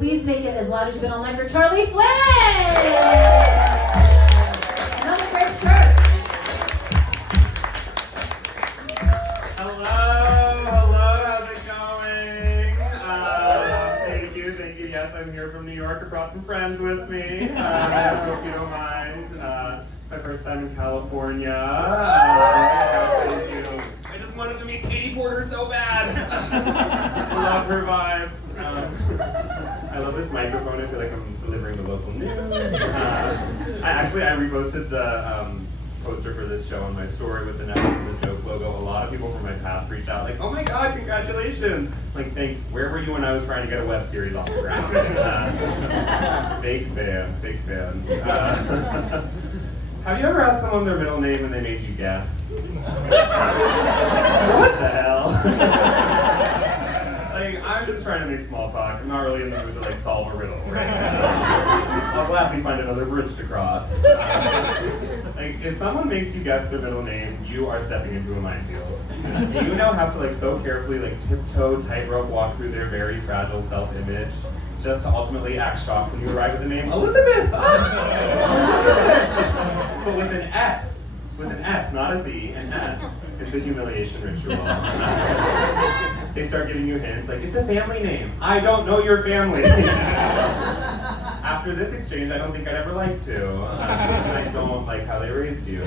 Please make it as loud as you've been all night for Charlie Flynn! Another great shirt. Hello, how's it going? Thank you. Yes, I'm here from New York. I brought some friends with me. I hope you don't mind. It's my first time in California. Thank you. I just wanted to meet Katie Porter so bad. I love her vibes. I love this microphone. I feel like I'm delivering the local news. I reposted the poster for this show on my story with the Next is a Joke logo. A lot of people from my past reached out like, oh my god, congratulations! Like, thanks, where were you when I was trying to get a web series off the ground? Fake fans. Have you ever asked someone their middle name and they made you guess? What the hell? Like, I'm just trying to make small talk. I'm not really in the mood to like solve a riddle right now. I'll gladly find another bridge to cross. Like, if someone makes you guess their middle name, you are stepping into a minefield. You now have to like so carefully like tiptoe, tightrope walk through their very fragile self-image, just to ultimately act shocked when you arrive at the name Elizabeth. Elizabeth, but with an S. With an S, not a Z, an S. It's a humiliation ritual. They start giving you hints like, it's a family name. I don't know your family. After this exchange, I don't think I'd ever like to. I don't like how they raised you.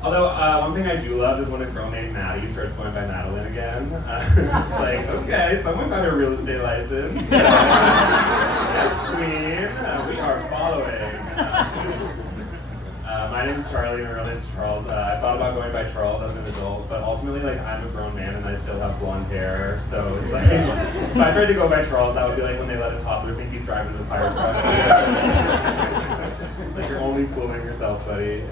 Although, one thing I do love is when a girl named Maddie starts going by Madeline again. It's like, okay, someone got a real estate license. Yes, queen. We are following. My name is Charlie, and my real name is Charles. I thought about going by Charles as an adult, but ultimately, like, I'm a grown man and I still have blonde hair, so it's like, if I tried to go by Charles, that would be like when they let a toddler think he's driving the fire truck. It's like you're only fooling yourself, buddy.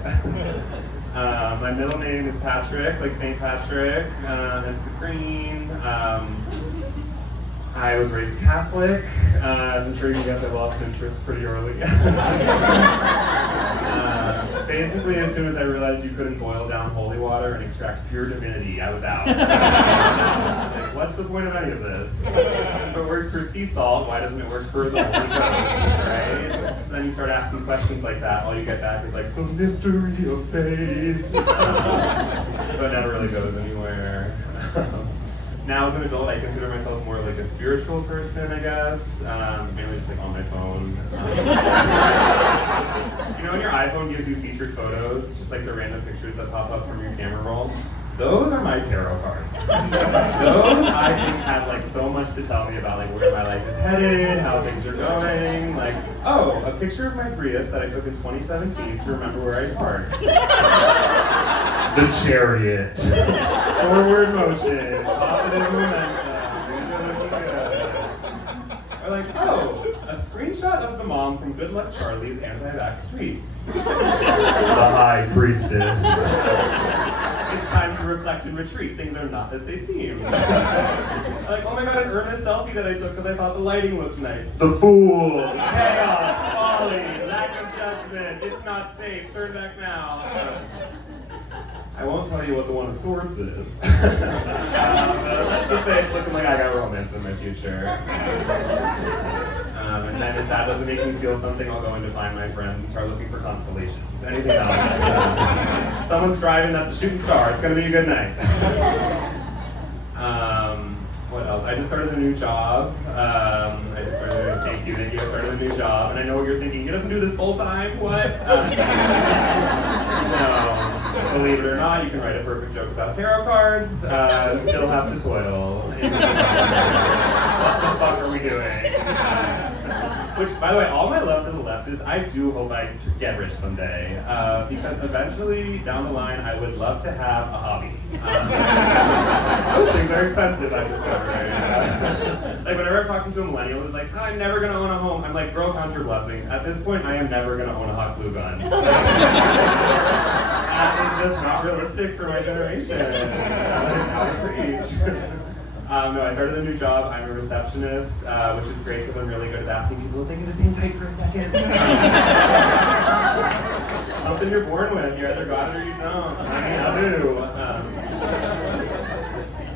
My middle name is Patrick, like St. Patrick. It's the green. I was raised Catholic. As I'm sure you can guess, I lost interest pretty early. Basically, as soon as I realized you couldn't boil down holy water and extract pure divinity, I was out. Like, what's the point of any of this? If it works for sea salt, why doesn't it work for the Holy Ghost, right? Then you start asking questions like that, all you get back is like, the mystery of faith. So it never really goes anywhere. Now as an adult, I consider myself more like a spiritual person, I guess. Mainly just like on my phone. You know when your iPhone gives you featured photos, just like the random pictures that pop up from your camera roll? Those are my tarot cards. Those, I think, have like so much to tell me about like where my life is headed, how things are going. Like, oh, a picture of my Prius that I took in 2017 to remember where I parked. The chariot. Forward motion. Positive momentum. Things are looking good. Or like, oh, a screenshot of the mom from Good Luck Charlie's anti-vax tweets. The High Priestess. It's time to reflect and retreat. Things are not as they seem. Like, oh my god, an earnest selfie that I took because I thought the lighting looked nice. The Fool. Chaos. Folly. Lack of judgment. It's not safe. Turn back now. I won't tell you what the One of Swords is. Let's just say it's looking like I got romance in my future. And then if that doesn't make me feel something, I'll go in to find my friend and start looking for constellations. Anything else? Someone's driving, that's a shooting star. It's going to be a good night. What else? I just started a new job. Thank you. I started a new job. And I know what you're thinking. He doesn't do this full time? What? No. Believe it or not, you can write a perfect joke about tarot cards and still have to toil. What the fuck are we doing? Which, by the way, all my love to the left is I do hope I get rich someday. Because eventually, down the line, I would love to have a hobby. Those things are expensive, I've discovered. Like, whenever I'm talking to a millennial who's like, oh, I'm never going to own a home, I'm like, girl, count your blessings. At this point, I am never going to own a hot glue gun. That is just not realistic for my generation. It's out of reach. No, I started a new job. I'm a receptionist, which is great because I'm really good at asking people if they can just hang tight for a second. Something you're born with. You either got it or you don't. I mean, I do.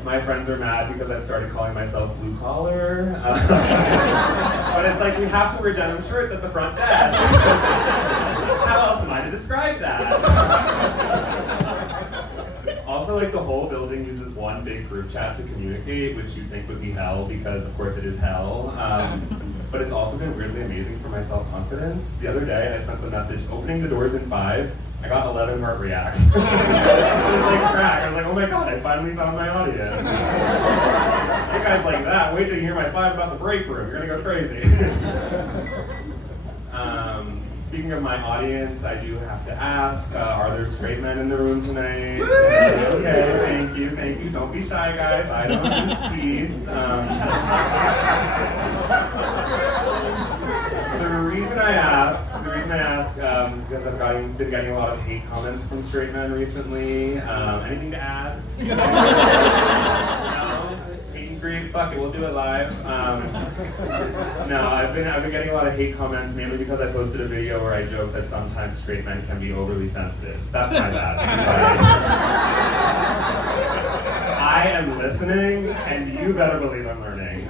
My friends are mad because I've started calling myself blue collar. But it's like we have to wear denim shirts at the front desk. How else am I to describe that? Also, like, the whole building uses one big group chat to communicate, which you'd think would be hell because, of course, it is hell. But it's also been weirdly amazing for my self-confidence. The other day, I sent the message, opening the doors in 5. I got 11 heart reacts. It was like crack. I was like, oh my god, I finally found my audience. You guys like that? Wait till you hear my 5 about the break room. You're gonna go crazy. Speaking of my audience, I do have to ask, are there straight men in the room tonight? Okay, thank you. Don't be shy, guys. I don't use teeth. The reason I ask is because I've been getting a lot of hate comments from straight men recently. Anything to add? No? Hate and grief? Fuck it, we'll do it live. No, I've been getting a lot of hate comments mainly because I posted a video where I joked that sometimes straight men can be overly sensitive. That's my bad. I'm sorry. I am listening, and you better believe I'm learning.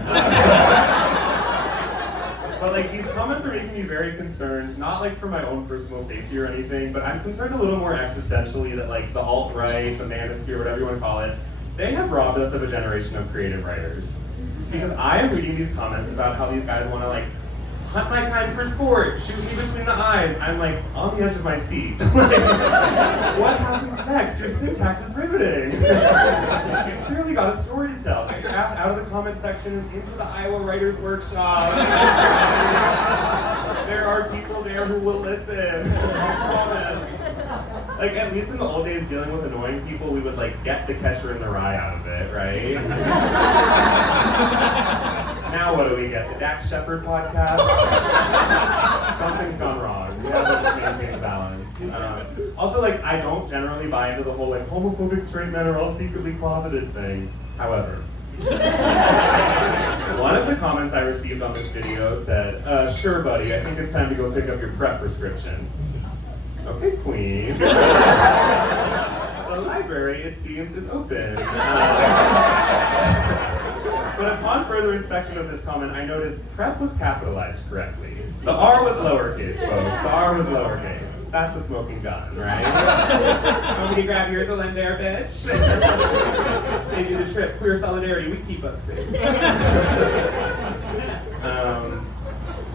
But like, these comments are making me very concerned, not like for my own personal safety or anything, but I'm concerned a little more existentially that like the alt-right, the manosphere, whatever you want to call it, they have robbed us of a generation of creative writers. Because I am reading these comments about how these guys want to like hunt my kind for sport, shoot me between the eyes. I'm like on the edge of my seat. Like, what happens next? Your syntax is riveting. You've clearly got a story to tell. Get your ass out of the comment section and into the Iowa Writers Workshop. There are people there who will listen. I promise. Like, at least in the old days, dealing with annoying people, we would like get the catcher in the rye out of it, right? Now what do we get? The Dax Shepard podcast? Something's gone wrong. We haven't maintained balance. Also, like, I don't generally buy into the whole like homophobic straight men are all secretly closeted thing. However, one of the comments I received on this video said, sure buddy, I think it's time to go pick up your PrEP prescription. Okay, queen. The library, it seems, is open. But upon further inspection of this comment, I noticed PrEP was capitalized correctly. The R was lowercase, folks. The R was lowercase. That's a smoking gun, right? Want me to grab yours while I'm there, bitch? Save you the trip. Queer solidarity, we keep us safe.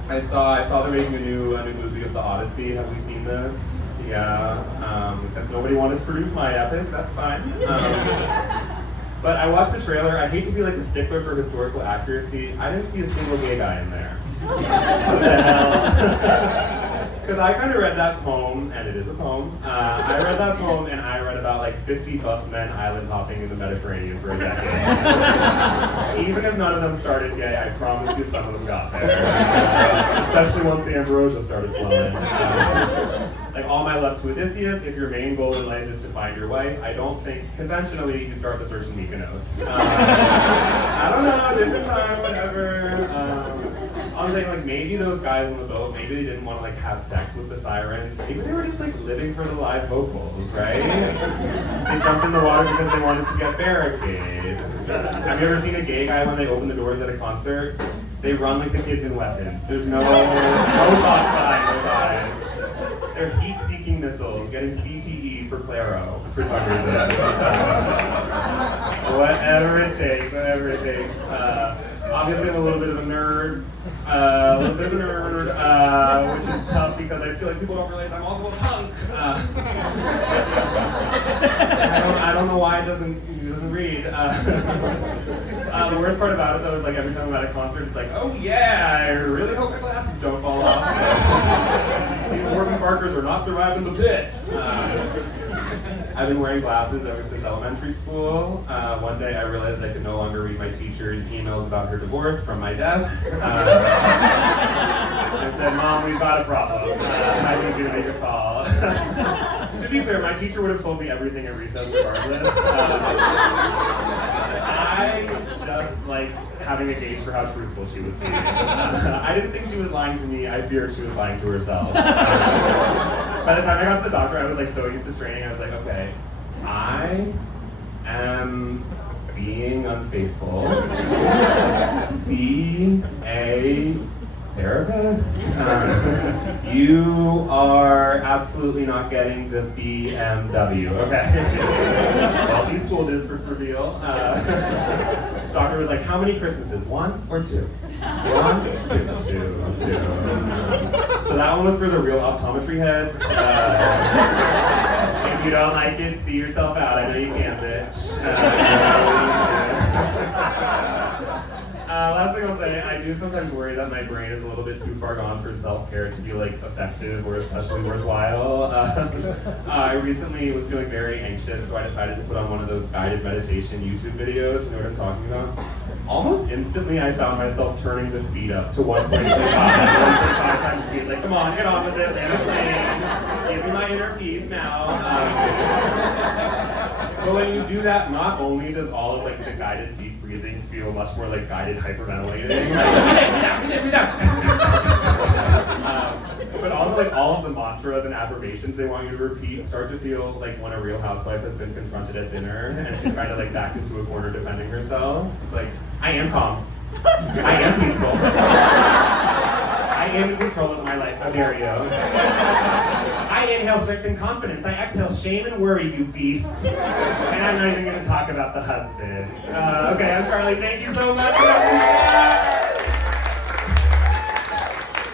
I saw they're making a new movie of the Odyssey. Have we seen this? Yeah. Because nobody wanted to produce my epic. That's fine. But I watched the trailer. I hate to be like a stickler for historical accuracy. I didn't see a single gay guy in there. What the hell? Because I kind of read that poem, and it is a poem. I read that poem, and I read about like 50 buff men island hopping in the Mediterranean for a decade. Even if none of them started gay, I promise you some of them got there. Especially once the ambrosia started flowing. Like, all my love to Odysseus, if your main goal in life is to find your wife, I don't think conventionally you start the search in Mykonos. I don't know, different time, whatever. I'm saying, like, maybe those guys on the boat, maybe they didn't want to, like, have sex with the sirens. Maybe they were just, like, living for the live vocals, right? They jumped in the water because they wanted to get barricade. Have you ever seen a gay guy when they open the doors at a concert? They run like the kids in Weapons. There's no thoughts behind those eyes. They're heat-seeking missiles, getting CTE for Claro, for some reason. Whatever it takes. Obviously, I'm a little bit of a nerd, which is tough because I feel like people don't realize I'm also a punk. I don't know why it doesn't read. The worst part about it, though, is like every time I'm at a concert, it's like, oh yeah, I really hope my glasses don't fall off. These Warby Parkers are not surviving the pit. I've been wearing glasses ever since elementary school. One day I realized I could no longer read my teacher's emails about her divorce from my desk. I said, Mom, we've got a problem. I need you to make a call. To be fair, my teacher would have told me everything at recess regardless. I just liked having a gauge for how truthful she was being. I didn't think she was lying to me. I feared she was lying to herself. By the time I got to the doctor, I was like so used to straining. I was like, okay, I am being unfaithful. C, A, therapist. You are absolutely not getting the BMW. Okay. Healthy school district reveal. Doctor was like, how many Christmases? 1 or 2? 1, 2. So that one was for the real optometry heads. If you don't like it, see yourself out. I know you can, bitch. Last thing I'll say, I do sometimes worry that my brain is a little bit too far gone for self-care to be like effective or especially worthwhile. I recently was feeling very anxious, so I decided to put on one of those guided meditation YouTube videos. You know what I'm talking about? Almost instantly, I found myself turning the speed up to 1.25 times speed. Like, come on, get on with it, land a plane. Give me my inner peace now. But when you do that, not only does all of like the guided deep breathing feel much more like guided hyperventilating, breathe out. But also like all of the mantras and affirmations they want you to repeat start to feel like when a real housewife has been confronted at dinner and she's kind of like backed into a corner defending herself. It's like, I am calm. I am peaceful. I am in control of my life. How dare you? I inhale strength and confidence. I exhale shame and worry, you beast. And I'm not even going to talk about the husband. Okay, I'm Charlie. Thank you so much.